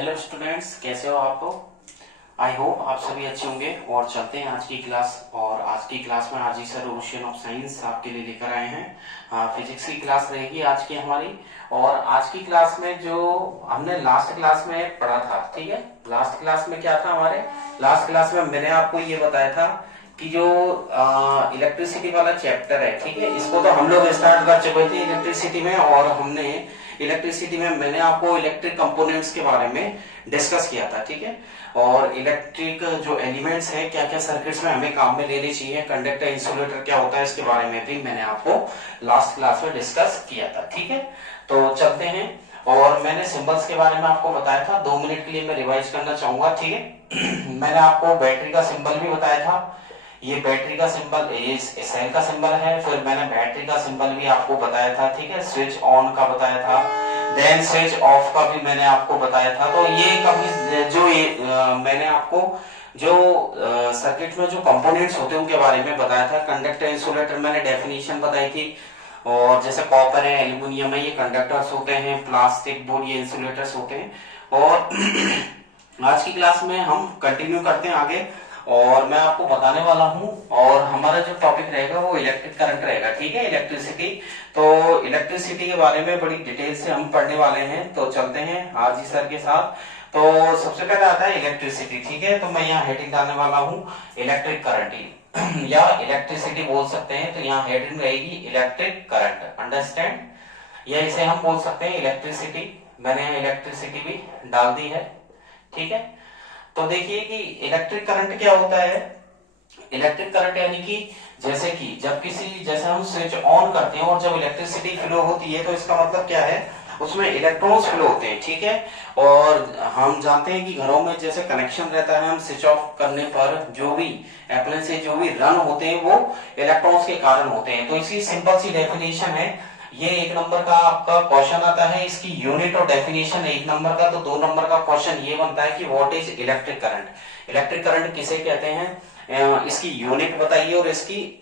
Hello students, कैसे हो आप लोग। आई होप आप सभी अच्छे होंगे। और चलते हैं आज की क्लास। और आज की क्लास में RG sir ocean of science आपके लिए लेकर आए हैं। फिजिक्स की क्लास रहेगी आज की हमारी। और आज की क्लास में जो हमने लास्ट क्लास में पढ़ा था, ठीक है, लास्ट क्लास में क्या था हमारे, लास्ट क्लास में मैंने आपको ये बताया था कि जो इलेक्ट्रिसिटी वाला चैप्टर है, ठीक है, इसको तो हम लोग स्टार्ट कर चुके थे इलेक्ट्रिसिटी में। और हमने इलेक्ट्रिसिटी में मैंने आपको इलेक्ट्रिक कंपोनेंट्स के बारे में डिस्कस किया था, ठीक है। और इलेक्ट्रिक जो एलिमेंट्स है, क्या क्या सर्किट्स में हमें काम में लेने चाहिए, कंडक्टर इंसुलेटर क्या होता है, इसके बारे में भी मैंने आपको लास्ट क्लास में डिस्कस किया था, ठीक है। तो चलते हैं। और मैंने सिंबल्स के बारे में आपको बताया था, 2 मिनट के लिए मैं रिवाइज करना चाहूंगा, ठीक है। मैंने आपको बैटरी का सिंबल भी बताया था। ये बैटरी का सिंबल, ये सेल का सिंबल है। फिर मैंने बैटरी का सिंबल भी आपको बताया था, ठीक है। स्विच ऑन का बताया था, देन स्विच ऑफ का भी मैंने आपको बताया था। तो ये कभी जो मैंने आपको जो सर्किट में जो कंपोनेंट्स होते हैं उनके बारे में बताया था। कंडक्टर इंसुलेटर मैंने डेफिनेशन बताई थी। और जैसे कॉपर है, एल्यूमिनियम है, ये कंडक्टर्स होते हैं। प्लास्टिक बोर्ड, ये इंसुलेटर्स होते हैं। और आज की क्लास में हम कंटिन्यू करते हैं आगे। और मैं आपको बताने वाला हूं। और हमारा जो टॉपिक रहेगा वो इलेक्ट्रिक करंट रहेगा, ठीक है, इलेक्ट्रिसिटी। तो इलेक्ट्रिसिटी के बारे में बड़ी डिटेल से हम पढ़ने वाले हैं। तो चलते हैं आरजी सर के साथ। तो सबसे पहले आता है इलेक्ट्रिसिटी, ठीक है। तो मैं यहाँ हेडिंग डालने वाला हूँ इलेक्ट्रिक करंट या इलेक्ट्रिसिटी बोल सकते हैं। तो यहाँ हेडिंग रहेगी इलेक्ट्रिक करंट, अंडरस्टैंड। या इसे हम बोल सकते हैं इलेक्ट्रिसिटी। मैंने यहाँ इलेक्ट्रिसिटी भी डाल दी है, ठीक है। तो देखिए कि इलेक्ट्रिक करंट क्या होता है। इलेक्ट्रिक करंट यानी कि जैसे हम स्विच ऑन करते हैं और जब इलेक्ट्रिसिटी फ्लो होती है, तो इसका मतलब क्या है, उसमें इलेक्ट्रॉन्स फ्लो होते हैं, ठीक है। और हम जानते हैं कि घरों में जैसे कनेक्शन रहता है, हम स्विच ऑफ करने पर जो भी एप्लायंसेस जो भी रन होते हैं वो इलेक्ट्रॉन्स के कारण होते हैं। तो इसकी सिंपल सी डेफिनेशन है। ये 1 नंबर का आपका क्वेश्चन आता है, इसकी यूनिट और डेफिनेशन 1 नंबर का। तो 2 नंबर का क्वेश्चन ये बनता है कि what is electric current. Electric current किसे कहते हैं, इसकी यूनिट बताइए और इसकी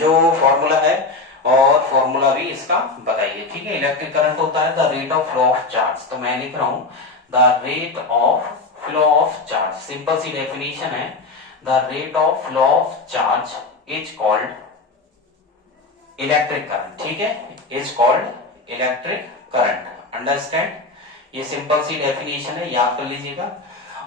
जो फॉर्मूला है और फॉर्मूला भी इसका बताइए, ठीक है। इलेक्ट्रिक करंट होता है the rate of flow of charge. तो मैं लिख रहा हूं the rate of flow of charge. Simple सी डेफिनेशन है, the rate of flow of charge is called electric current, ठीक है, is called electric current, understand. ये सिंपल सी डेफिनेशन है, याद कर लीजिएगा।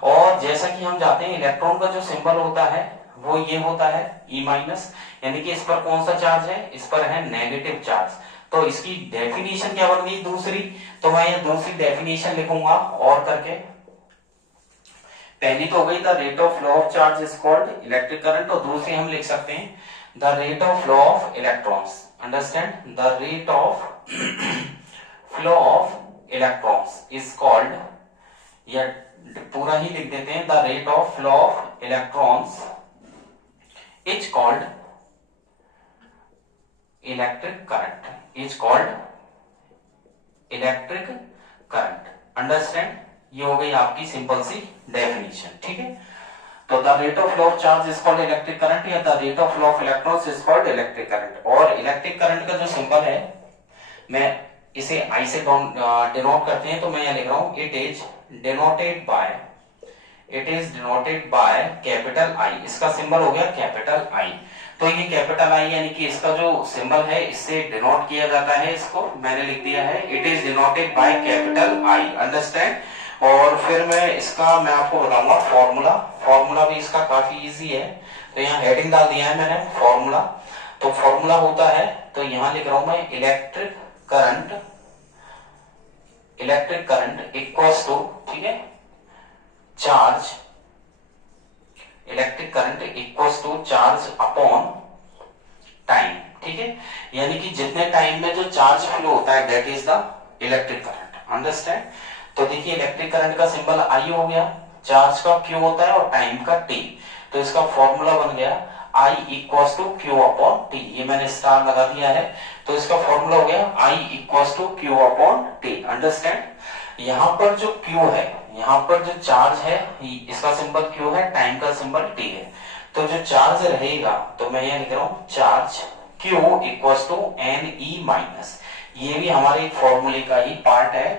और जैसा कि हम जाते हैं, इलेक्ट्रॉन का जो सिंबल होता है वो ये होता है E माइनस, यानी कि इस पर कौन सा चार्ज है, इस पर है नेगेटिव चार्ज। तो इसकी डेफिनेशन क्या बन गई दूसरी। तो मैं ये दूसरी डेफिनेशन लिखूंगा और करके। पहली तो हो गई the rate of flow of charge is called electric current, और दूसरी हम लिख सकते हैं the rate of flow of electrons, understand. The rate of flow of electrons is called, या पूरा ही लिख देते हैं, the rate of flow of electrons is called electric current, is called electric current, understand. ये हो गई आपकी सिंपल सी डेफिनेशन, ठीक है। तो the rate of flow of charge is called electric current, या the rate of flow of electrons is called electric current. और इलेक्ट्रिक करंट का जो सिंबल है, मैं इसे I से डिनोट करते हैं। तो मैं यहां लिख रहा हूं it is denoted by capital I। इसका सिंबल हो गया कैपिटल I। तो ये कैपिटल I यानी कि इसका जो सिंबल है, इससे डिनोट किया जाता है। इसको मैंने लिख दिया है it is denoted by capital I, understand. और फिर मैं आपको बताऊंगा फॉर्मूला भी इसका काफी इजी है। तो यहाँ हेडिंग डाल दिया है मैंने फॉर्मूला। तो फॉर्मूला होता है, तो यहाँ लिख रहा हूं मैं इलेक्ट्रिक करंट इक्वल्स टू, ठीक है, charge, electric current equals to charge upon time, ठीक है। यानी कि जितने टाइम में जो चार्ज फ्लो होता है that is the electric current, understand. तो देखिए इलेक्ट्रिक करंट का सिंबल I हो गया, चार्ज का Q होता है और टाइम का T। तो इसका फॉर्मूला बन गया I equals to Q upon T। ये मैंने स्टार लगा दिया है। तो इसका फॉर्मूला हो गया I equals to Q upon T, understand. यहाँ पर जो Q है, यहाँ पर जो चार्ज है, इसका सिंबल Q है, टाइम का सिंबल T है। तो जो चार्ज रहेगा, तो मैं यहाँ लिख रहा हूं charge Q equals to NE minus. ये भी हमारे एक फॉर्मूले का ही पार्ट है।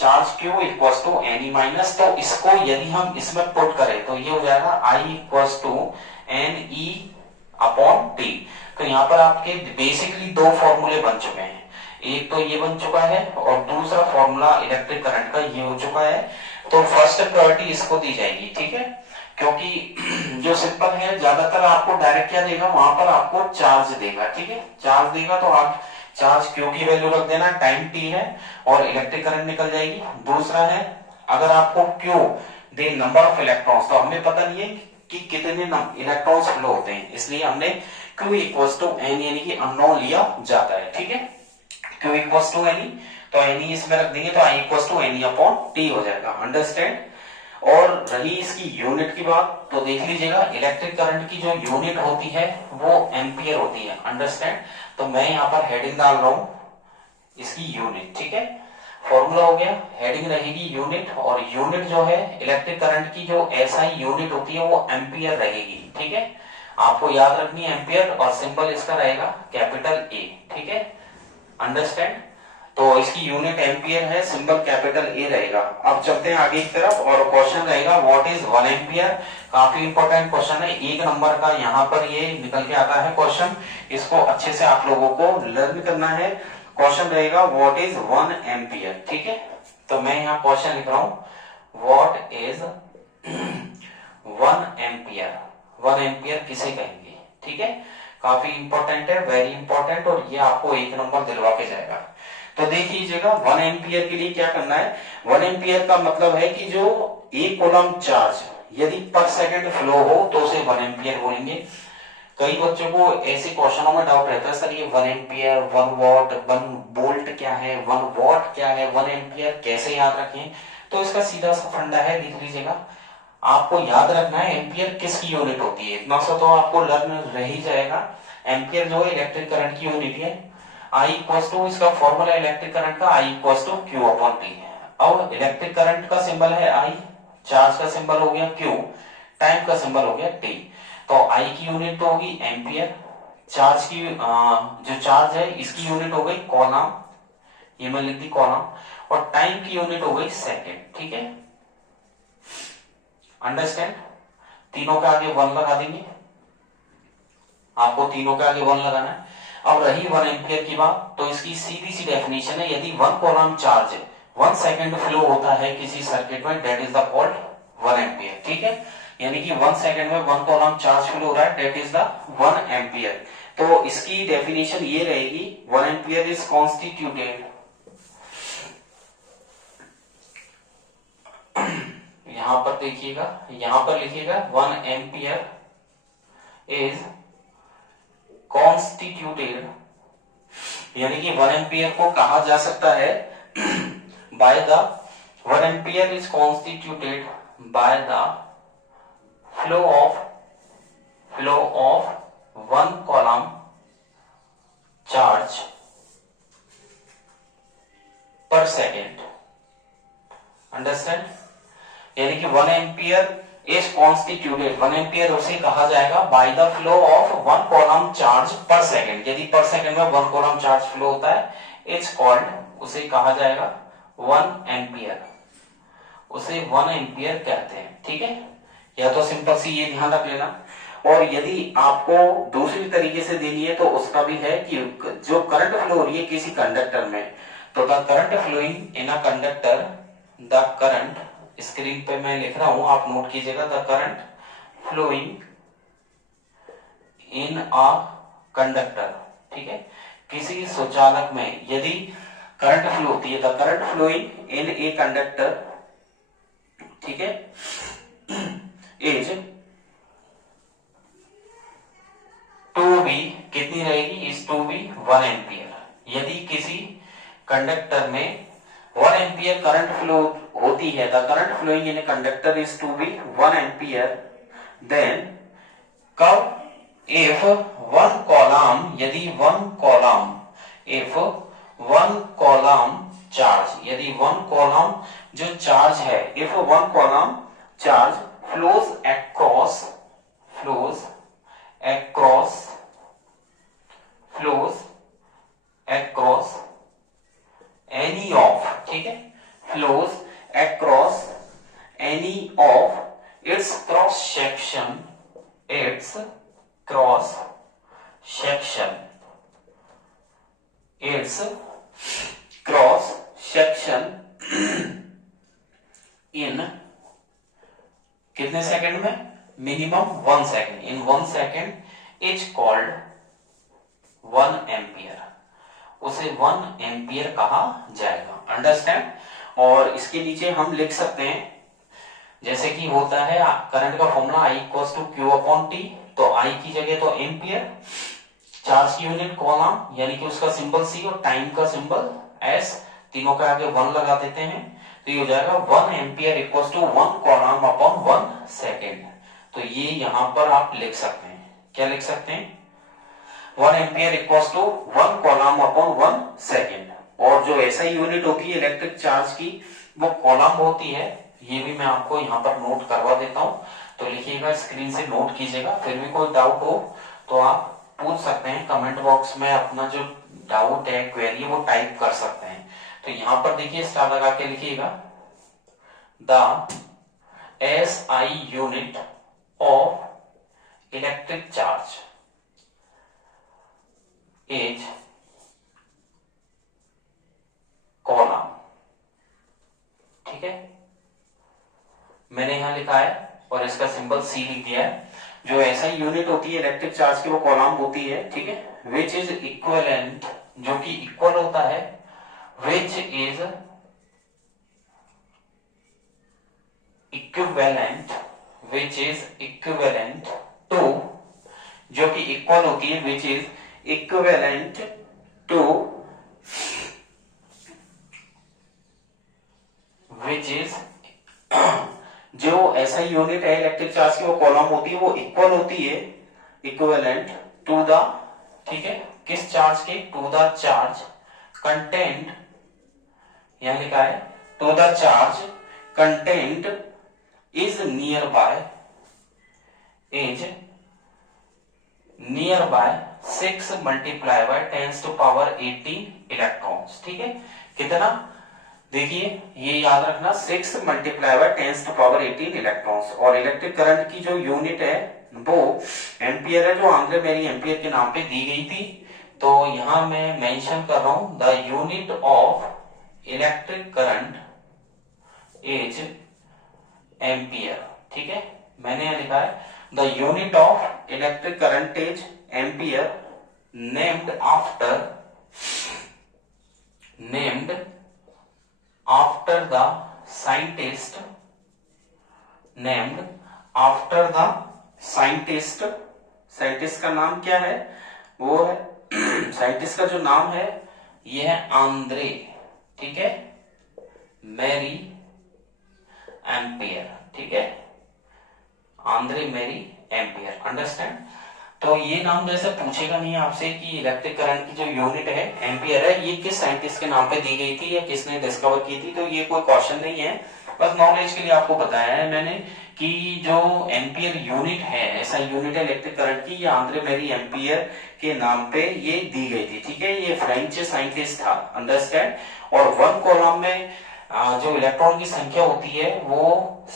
Charge Q equals to N minus, तो इसको यदि हम इसमें पुट करें तो ये हो जाएगा I equals to N E upon T. तो यहाँ पर आपके बेसिकली दो फॉर्मूले बन चुके हैं, एक तो ये बन चुका है और दूसरा फॉर्मूला इलेक्ट्रिक करंट का ये हो चुका है। तो फर्स्ट प्रायोरिटी इसको दी जाएगी, ठीक है, क्योंकि जो सिंपल है ज्यादातर आपको डायरेक्ट क्या देगा, वहां पर आपको चार्ज देगा, ठीक है, चार्ज देगा तो आप चार्ज क्यू की वैल्यू रख देना, टाइम टी है और इलेक्ट्रिक करंट निकल जाएगी। दूसरा है अगर आपको Q they number of electrons, तो हमें पता नहीं है कि कितने इलेक्ट्रॉन्स फ्लो होते हैं, इसलिए हमने क्यू इक्वल्स टू एन यानी कि अननोन लिया जाता है, ठीक है, क्यू इक्वल्स टू एन, तो एन इसमें रख देंगे तो I equals to N upon T हो जाएगा, अंडरस्टैंड। और रही इसकी यूनिट की बात तो देख लीजिएगा, इलेक्ट्रिक करंट की जो यूनिट होती है वो एम्पियर होती है, अंडरस्टैंड। तो मैं यहाँ पर हेडिंग डाल रहा हूं इसकी यूनिट, ठीक है, फॉर्मूला हो गया, हेडिंग रहेगी यूनिट, और यूनिट जो है इलेक्ट्रिक करंट की जो एसआई यूनिट होती है वो एम्पियर रहेगी, ठीक है, आपको याद रखनी है एम्पियर, और सिंबल इसका रहेगा कैपिटल ए, ठीक है, अंडरस्टैंड। तो इसकी यूनिट एम्पियर है, सिंबल कैपिटल ए रहेगा। अब चलते हैं आगे की तरफ और क्वेश्चन रहेगा व्हाट इज 1 एम्पियर। काफी इंपॉर्टेंट क्वेश्चन है, 1 नंबर का यहाँ पर ये निकल के आता है क्वेश्चन, इसको अच्छे से आप लोगों को लर्न करना है। क्वेश्चन रहेगा व्हाट इज 1 एम्पियर, ठीक है, तो मैं यहाँ क्वेश्चन लिख रहा हूं व्हाट इज 1 एम्पियर। 1 एम्पियर किसे कहेंगे, ठीक है, काफी इंपॉर्टेंट है, वेरी इंपॉर्टेंट, और ये आपको 1 नंबर दिलवा के जाएगा। तो देख लीजिएगा 1 एम्पियर के लिए क्या करना है, 1 एम्पियर का मतलब है कि जो 1 कूलम चार्ज यदि पर सेकंड फ्लो हो तो उसे 1 एम्पियर बोलेंगे। कई बच्चों को ऐसे क्वेश्चनों में डाउट रहता है, सर ये 1 एम्पियर 1 वॉट 1 वोल्ट क्या है, 1 वॉट क्या है, 1 एम्पियर कैसे याद रखें। तो इसका सीधा सा फंडा है, लिख लीजिएगा, आपको याद रखना है एम्पियर किसकी यूनिट होती है, इतना सा तो आपको लर्न रह ही जाएगा। एम्पियर जो है इलेक्ट्रिक करंट की यूनिट है, आई इक्वल्स टू, इसका फॉर्मूला इलेक्ट्रिक करंट का I equals to Q upon T. अब इलेक्ट्रिक करंट का सिंबल है आई, चार्ज का सिंबल हो गया क्यू, टाइम का सिंबल हो गया टी। तो आई की यूनिट तो होगी एम्पियर, चार्ज की जो चार्ज है इसकी यूनिट हो गई कॉलम, ये मैं लिख दी कॉलम, और टाइम की यूनिट हो गई सेकेंड, ठीक है, अंडरस्टैंड। तीनों के आगे 1 लगा देंगे, आपको तीनों के आगे 1 लगाना है। अब रही 1 एम्पियर की बात, तो इसकी सीधी सी डेफिनेशन है, यदि 1 कूलम चार्ज 1 सेकंड फ्लो होता है किसी सर्किट में, that is the called 1 ampere, ठीक है, यानी कि 1 सेकंड में 1 कूलम चार्ज फ्लो हो रहा है, दैट इज द 1 एम्पियर। तो इसकी डेफिनेशन ये रहेगी 1 एम्पियर इज कॉन्स्टिट्यूटेड, यहां पर देखिएगा, यहां पर लिखिएगा 1 एम्पियर इज कॉन्स्टिट्यूटेड, यानी कि 1 एम्पियर को कहा जा सकता है by the 1 ampere is constituted by the flow of 1 column charge पर सेकेंड, अंडरस्टैंड, यानी कि 1 एम्पियर इज कॉन्स्टिट्यूटेड, 1 एम्पियर उसे कहा जाएगा by the flow of 1 column charge पर सेकेंड, यदि पर सेकेंड में 1 कॉलम चार्ज फ्लो होता है, इट्स कॉल्ड, उसे कहा जाएगा 1 एम्पियर, उसे 1 एम्पियर कहते हैं, ठीक है, या तो सिंपल सी ये ध्यान रख लेना। और यदि आपको दूसरी तरीके से देनी है तो उसका भी है कि जो करंट फ्लो हो रही है किसी कंडक्टर में, तो the current flowing in a conductor, the current, screen पे मैं लिख रहा हूं आप नोट कीजिएगा, the current flowing in a conductor, ठीक है, किसी सुचालक में यदि करंट फ्लो होती है, the current flowing in a conductor, ठीक है, इज टू बी, कितनी रहेगी, इज टू बी 1 एम्पियर। यदि किसी कंडक्टर में 1 एम्पियर करंट फ्लो होती है, the current flowing in a conductor is to be 1 ampere, then कब, इफ 1 कॉलम, यदि 1 कॉलम, इफ 1 कॉलम चार्ज, यदि 1 कॉलम जो चार्ज है, if 1 column charge flows across any of, ठीक है, flows across any of its cross section, its cross section, its cross section in कितने second में? Minimum 1 second, in 1 second is called 1 ampere, उसे 1 ampere कहा जाएगा। Understand? और इसके नीचे हम लिख सकते हैं जैसे कि होता है करंट का formula I equals to Q upon T, तो I की जगह तो एम्पियर, चार्ज की यूनिट कॉलम यानी कि उसका सिंबल C और टाइम का सिंबल S, तीनों के आगे 1 लगा देते हैं, तो ये हो जाएगा 1 ampere equals to 1 coulomb upon 1 second. तो ये यहां पर आप लिख सकते हैं, क्या लिख सकते हैं? 1 ampere equals to 1 coulomb upon 1 second. और जो ऐसा यूनिट होती है इलेक्ट्रिक चार्ज की वो कॉलम होती है, ये भी मैं आपको यहाँ पर नोट करवा देता हूँ, तो लिखिएगा, स्क्रीन से नोट कीजिएगा। फिर भी कोई डाउट हो तो आप पूछ सकते हैं कमेंट बॉक्स में, अपना जो डाउट है, क्वेरी वो टाइप कर सकते हैं। तो यहाँ पर देखिए स्टार लगा के लिखिएगा, the SI unit of electric charge is column. ठीक है, मैंने यहां लिखा है और इसका सिंबल C लिख दिया है। जो ऐसा यूनिट होती है इलेक्ट्रिक चार्ज की वो कॉलम होती है। ठीक है, विच इज इक्विवेलेंट, जो कि इक्वल होता है, which is equivalent, which is equivalent to, जो कि इक्वल होती है, which is equivalent to, which is जो ऐसा यूनिट है इलेक्ट्रिक चार्ज की वो कॉलम होती है, वो इक्वल होती है, इक्विवेलेंट टू द, ठीक है, किस चार्ज के? टू द चार्ज कंटेंट, यहां लिखा है to the charge content is near by, is near by 6 multiply by 10 to power 18 electrons. ठीक है, कितना? देखिए ये याद रखना, 6 multiply by 10 to power 18 electrons. और इलेक्ट्रिक करंट की जो यूनिट है वो एम्पियर है, जो आंद्रे मेरी एम्पियर के नाम पे दी गई थी। तो यहां मैं मेंशन कर रहा हूं, the unit of electric current is ampere. ठीक है, मैंने यहां लिखा है the unit of electric current is ampere, named after the scientist, named after the scientist, scientist का नाम क्या है? वो है साइंटिस्ट का जो नाम है ये है आंद्रे, ठीक है, मैरी एम्पियर। ठीक है, आंद्रे मैरी एम्पियर। अंडरस्टैंड? तो ये नाम जैसे पूछेगा नहीं आपसे कि इलेक्ट्रिक करंट की जो यूनिट है एम्पियर है, ये किस साइंटिस्ट के नाम पे दी गई थी या किसने डिस्कवर की थी, तो ये कोई क्वेश्चन नहीं है, बस नॉलेज के लिए आपको बताया है मैंने कि जो एम्पियर यूनिट है, ऐसा यूनिट है इलेक्ट्रिक करंट की, ये आंद्रे मैरी एम्पियर के नाम पे ये दी गई थी। ठीक है, ये फ्रेंच साइंटिस्ट था। अंडरस्टैंड? और 1 कॉलम में जो इलेक्ट्रॉन की संख्या होती है वो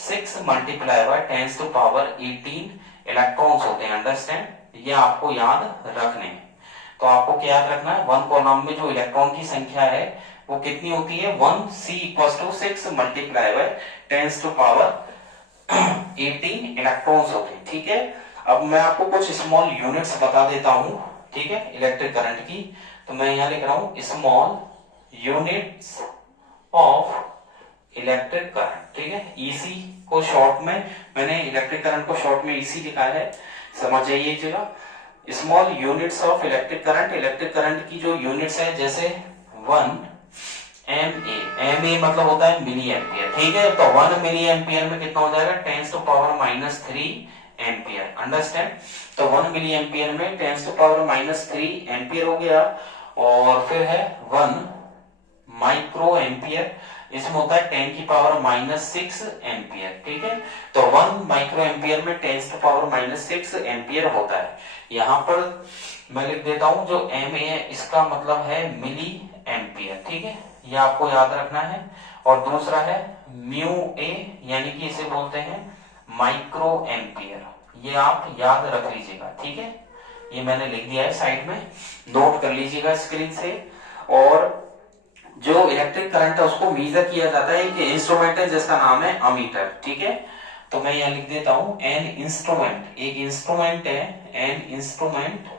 6 multiply by 10 to power 18 electrons होते हैं। अंडरस्टैंड? ये आपको याद रखने हैं। तो आपको क्या याद रखना है? 1 कॉलम में जो इलेक्ट्रॉन की संख्या है वो कितनी होती है? 1c equals to 6 multiply by 10 to power 18 electrons होते हैं। ठीक है, अब मैं आपको कुछ स्मॉल यूनिट्स बता देता हूं, ठीक है, इलेक्ट्रिक करंट की। तो मैं यहां लिख रहा हूं small units of electric current. ठीक है, ईसी को शॉर्ट में, मैंने इलेक्ट्रिक करंट को शॉर्ट में ईसी लिखा है, समझ जाइए ये जगह। Small units of electric current, electric current की जो यूनिट्स है, जैसे 1 MA मतलब होता है मिली एम्पियर। ठीक है, तो 1 मिली एम्पियर में कितना हो जाएगा? 10 टू पावर -3 एम्पियर। अंडरस्टैंड? तो 1 मिली एम्पियर में 10 टू पावर -3 एम्पियर हो गया। और फिर है 1 माइक्रो एम्पियर, इसमें होता है 10 की पावर -6 एम्पियर। ठीक है, तो 1 माइक्रो एम्पियर में 10 की पावर -6 एम्पियर होता है। यहां पर मैं लिख देता हूं जो MA है इसका मतलब है मिली एम्पियर। ठीक है, ये आपको याद रखना है। और दूसरा है म्यू ए, यानी कि इसे बोलते हैं माइक्रो एम्पियर, ये आप याद रख लीजिएगा, ठीक है। ये मैंने लिख दिया है साइड में, नोट कर लीजिएगा स्क्रीन से। और जो इलेक्ट्रिक करंट है उसको मेजर किया जाता है, एक इंस्ट्रूमेंट है जिसका नाम है अमीटर, ठीक है। तो मैं यहां लिख देता हूं एन इंस्ट्रूमेंट, एक इंस्ट्रूमेंट है, एन इंस्ट्रूमेंट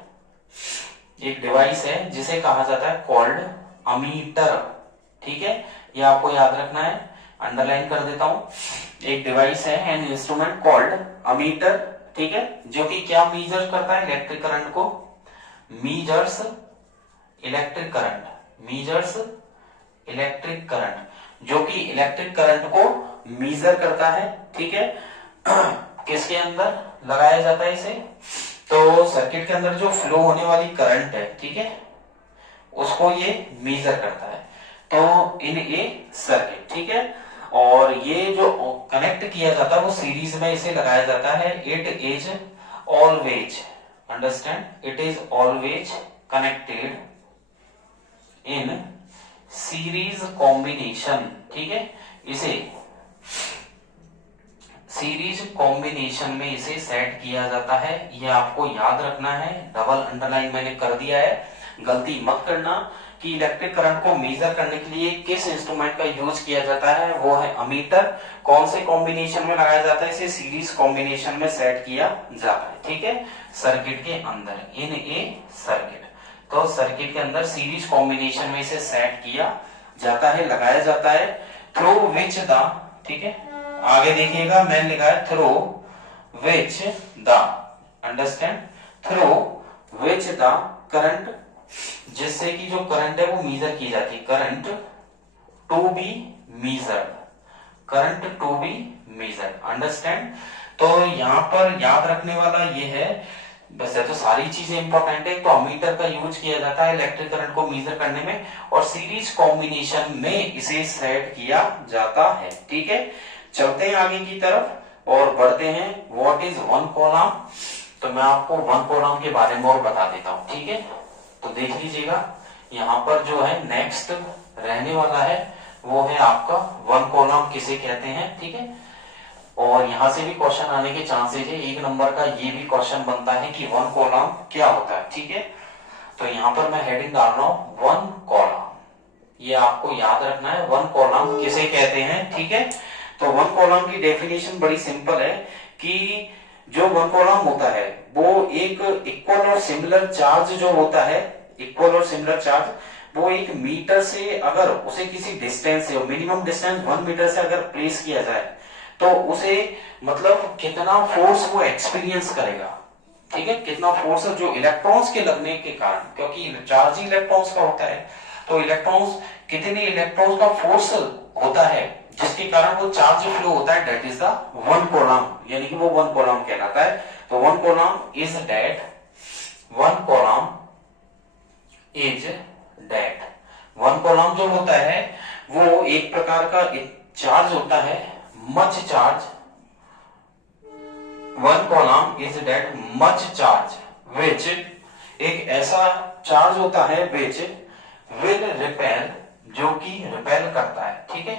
एक डिवाइस है जिसे कहा जाता है कॉल्ड अमीटर, ठीक है। ये आपको याद रखना है, अंडरलाइन कर देता हूं। एक डिवाइस है एन इंस्ट्रूमेंट कॉल्ड अमीटर, ठीक है, जो कि क्या मीजर करता है, इलेक्ट्रिक करंट को, measures electric current, measures electric current, जो कि इलेक्ट्रिक करंट को मीजर करता है, ठीक है। किसके अंदर लगाया जाता है इसे, तो सर्किट के अंदर जो फ्लो होने वाली करंट है, ठीक है, उसको ये मेजर करता है, तो इन ए सर्किट, ठीक है। और ये जो कनेक्ट किया जाता है वो सीरीज में इसे लगाया जाता है। It is always, understand, it is always connected in series combination, ठीक है। इसे सीरीज कॉम्बिनेशन में इसे सेट किया जाता है, ये आपको याद रखना है, डबल अंडरलाइन मैंने कर दिया है, गलती मत करना कि इलेक्ट्रिक करंट को मेजर करने के लिए किस इंस्ट्रूमेंट का यूज किया जाता है, वो है अमीटर। कौन से कॉम्बिनेशन में लगाया जाता है, इसे सीरीज कॉम्बिनेशन में सेट किया जाता है, ठीक है, सर्किट के अंदर, इन ए सर्किट। तो सर्किट के अंदर सीरीज कॉम्बिनेशन में इसे सेट किया जाता है, लगाया जाता है, थ्रू विच द, ठीक है, आगे देखिएगा मैंने लिखा है through which the, understand, through which the current, जिससे कि जो करंट है वो मेजर की जाती है, current to be measured, current to be measured, understand. तो यहां पर याद रखने वाला ये है, वैसे तो सारी चीजें इंपॉर्टेंट है, तो अमीटर का यूज किया जाता है इलेक्ट्रिक करंट को मेजर करने में, और सीरीज कॉम्बिनेशन में इसे सेट किया जाता है, ठीक है। चलते हैं आगे की तरफ और बढ़ते हैं, व्हाट इज वन कॉलम, तो मैं आपको वन कॉलम के बारे में और बता देता हूं, ठीक है। तो देख लीजिएगा, यहाँ पर जो है नेक्स्ट रहने वाला है वो है आपका वन कॉलम किसे कहते हैं, ठीक है। और यहां से भी क्वेश्चन आने के चांसेस है, एक नंबर का ये भी क्वेश्चन बनता है कि वन कॉलम क्या होता है, ठीक है। तो यहाँ पर मैं हेडिंग डाल रहा हूं वन कॉलम, ये आपको याद रखना है, वन कॉलम किसे कहते हैं, ठीक है। तो वन कॉलम की डेफिनेशन बड़ी सिंपल है कि जो वन कॉलम होता है वो एक इक्वल और सिमिलर चार्ज जो होता है, इक्वल और सिमिलर चार्ज, वो एक मीटर से अगर उसे किसी डिस्टेंस से, मिनिमम डिस्टेंस 1 मीटर से अगर प्लेस किया जाए तो उसे मतलब कितना फोर्स वो एक्सपीरियंस करेगा, ठीक है, कितना फोर्स जो इलेक्ट्रॉन्स के लगने के कारण, क्योंकि चार्ज ही इलेक्ट्रॉन्स का होता है, तो इलेक्ट्रॉन्स, कितने इलेक्ट्रॉन्स का फोर्स होता है जिसके कारण वो चार्ज फ्लो होता है, that is the one column, यानी कि वो वन कॉलम कहलाता है। तो one coulomb is that, one coulomb is that, one column जो होता है वो एक प्रकार का चार्ज होता है, much charge, one coulomb is that much charge विच, एक ऐसा चार्ज होता है विच विल रिपेल, जो कि रिपेल करता है, ठीक है,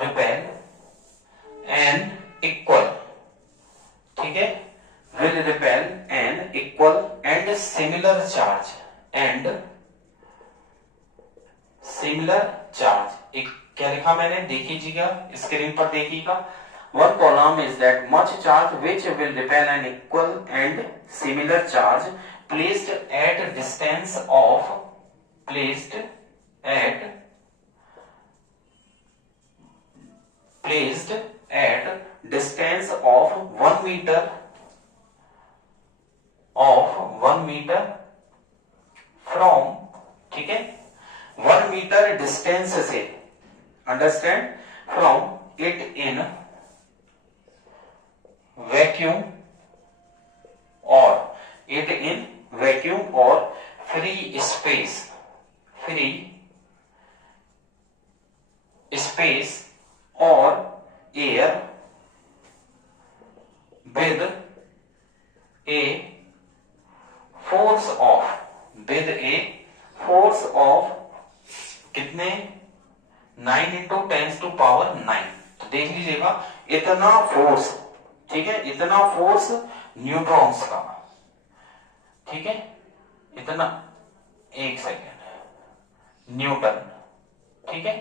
रिपेल एन इक्वल, ठीक है, will repel an equal and similar charge, and similar charge, एक क्या लिखा मैंने, देखिएगा स्क्रीन पर देखिएगा, one coulomb is that much charge which will repel an equal and similar charge placed at distance of, placed at distance of 1 meter, from, ठीक है, 1 meter distance से, understand, from it in vacuum और free space और air with a force of, कितने 9 into 10⁻⁹। तो देख लीजिएगा इतना फोर्स, ठीक है, इतना फोर्स न्यूट्रॉन्स का, ठीक है, इतना, एक सेकेंड, न्यूटन, ठीक है।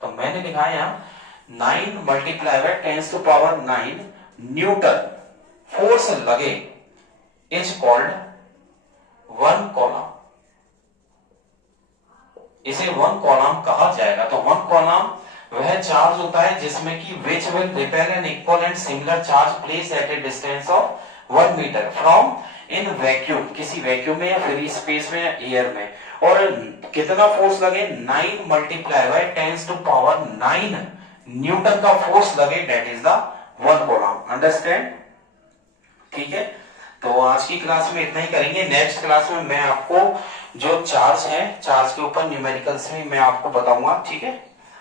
तो मैंने लिखा है यहां 9 मल्टीप्लाई बाय 10⁻⁹ न्यूटन फोर्स लगे इज कॉल्ड 1 कॉलम। इसे 1 कॉलम कहा जाएगा। तो 1 कॉलम वह चार्ज होता है जिसमें कि which will repel an equal and similar charge place at a distance of 1 meter from in vacuum, किसी वैक्यूम में या फ्री स्पेस में या एयर में। और कितना फोर्स लगे, 9 मल्टीप्लाई बाय 10⁻⁹ न्यूटन का फोर्स लगे, that is the 1 column. Understand, ठीक है। तो आज की क्लास में इतना ही करेंगे। नेक्स्ट क्लास में मैं आपको जो चार्ज है, चार्ज के ऊपर न्यूमेरिकल्स में मैं आपको बताऊंगा, ठीक है,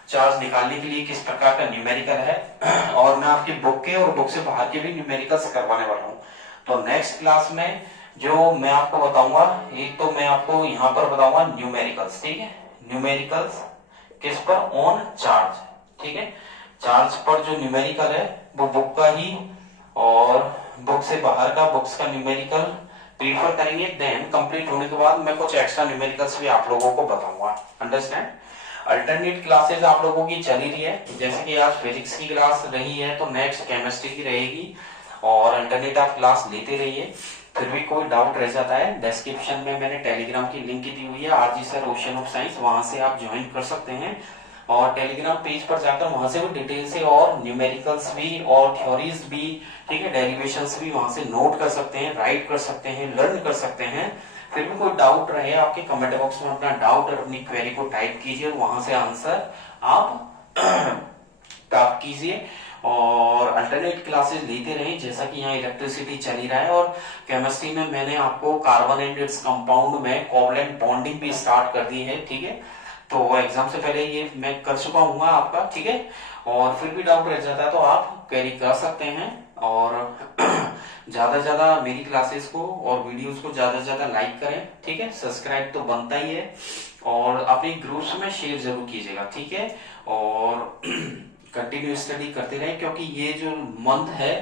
चार्ज निकालने के लिए किस प्रकार का न्यूमेरिकल है, और मैं आपकी बुक के और बुक से बाहर के भी न्यूमेरिकल्स करवाने वाला हूँ। तो नेक्स्ट क्लास में जो मैं आपको बताऊंगा, एक तो मैं आपको यहाँ पर बताऊंगा न्यूमेरिकल्स, ठीक है, न्यूमेरिकल्स किस पर, ऑन चार्ज, ठीक है। चार्ज पर जो न्यूमेरिकल है वो बुक का ही, और बुक से बाहर का, बुक्स का न्यूमेरिकल प्रीफर करेंगे। देन कंप्लीट होने के बाद मैं कुछ एक्स्ट्रा न्यूमेरिकल्स भी आप लोगों को बताऊंगा। अंडरस्टैंड। अल्टरनेट क्लासेस आप लोगों की चल ही रही है, जैसे कि आज फिजिक्स की क्लास रही है तो नेक्स्ट केमिस्ट्री की रहेगी, और अल्टरनेट आप क्लास लेते रहिए। फिर भी कोई डाउट रह जाता है, डिस्क्रिप्शन में मैंने टेलीग्राम की लिंक दी हुई है, RG sir ocean of science, वहां से आप ज्वाइन कर सकते हैं। और टेलीग्राम पेज पर जाकर वहां से भी डिटेल से और न्यूमेरिकल्स भी और थ्योरीज भी, ठीक है, डेरिवेशंस भी वहां से नोट कर सकते हैं, राइट कर सकते हैं, लर्न कर सकते हैं। फिर भी कोई डाउट रहे आपके, कमेंट बॉक्स में अपना डाउट और अपनी क्वेरी को टाइप कीजिए और वहां से आंसर आप प्राप्त कीजिए। और अल्टरनेट क्लासेस लेते रहे, जैसा कि यहाँ इलेक्ट्रिसिटी चल ही रहा है, और केमिस्ट्री में मैंने आपको कार्बन एंड इट्स कंपाउंड में कोवलेंट बॉन्डिंग भी स्टार्ट कर दी है, ठीक है। तो एग्जाम से पहले ये मैं कर चुका हूँ आपका, ठीक है। और फिर भी डाउट रह जाता है तो आप क्वेरी कर सकते हैं। और ज्यादा से ज्यादा मेरी क्लासेस को और वीडियोस को ज्यादा से ज्यादा लाइक करें, ठीक है, सब्सक्राइब तो बनता ही है, और अपने ग्रुप्स में शेयर जरूर कीजिएगा, ठीक है। और कंटिन्यू स्टडी करते रहे, क्योंकि ये जो मंथ है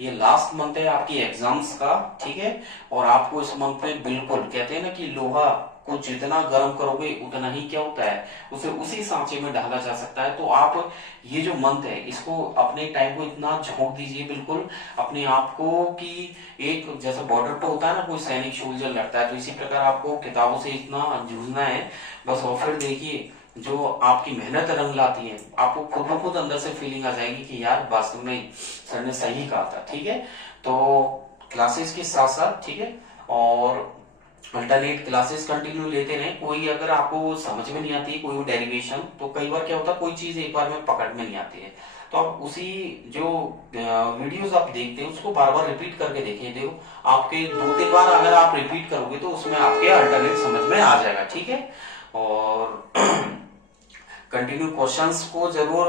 ये लास्ट मंथ है आपकी एग्जाम्स का, ठीक है। और आपको इस मंथ में बिल्कुल, कहते हैं ना कि लोहा को जितना गर्म करोगे उतना ही क्या होता है, उसे उसी सांचे में ढाला जा सकता है। तो आप ये जो मंथ है इसको, अपने टाइम को इतना झोंक दीजिए बिल्कुल अपने आप को, कि एक जैसे बॉर्डर पे होता है ना कोई सैनिक सोल्जर लड़ता है, तो इसी प्रकार आपको किताबों से इतना जूझना है बस। और फिर देखिए जो आपकी मेहनत रंग लाती है, आपको खुद ब खुद अंदर से फीलिंग आ जाएगी कि यार वास्तव में सर ने सही कहा था, ठीक है। तो क्लासेस के साथ साथ, ठीक है, और अल्टरनेट क्लासेस कंटिन्यू लेते रहे। कोई अगर आपको समझ में नहीं आती है कोई डेरिवेशन, तो कई बार क्या होता है कोई चीज एक बार में पकड़ में नहीं आती है, तो आप उसी जो वीडियोस आप देखते हैं उसको बार बार रिपीट करके देखें। देखो आपके 2-3 बार अगर आप रिपीट करोगे तो उसमें आपके अल्टरनेट समझ में आ जाएगा, ठीक है। और कंटिन्यू क्वेश्चंस को जरूर,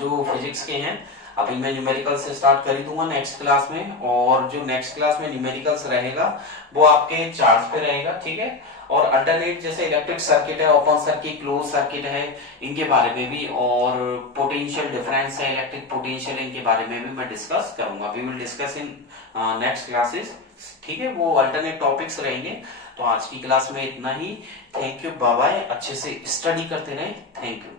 जो फिजिक्स के हैं अभी मैं न्यूमेरिकल से स्टार्ट कर ही दूंगा नेक्स्ट क्लास में, और जो नेक्स्ट क्लास में न्यूमेरिकल्स रहेगा वो आपके चार्ज पे रहेगा, ठीक है। और अल्टरनेट जैसे इलेक्ट्रिक सर्किट है, ओपन सर्किट, क्लोज सर्किट है, इनके बारे में भी, और पोटेंशियल डिफरेंस है, इलेक्ट्रिक पोटेंशियल, इनके बारे में भी मैं डिस्कस करूंगा। We will discuss in next classes, ठीक है, वो अल्टरनेट टॉपिक्स रहेंगे। तो आज की क्लास में इतना ही। थैंक यू, बाय बाय, अच्छे से स्टडी करते रहे, थैंक यू।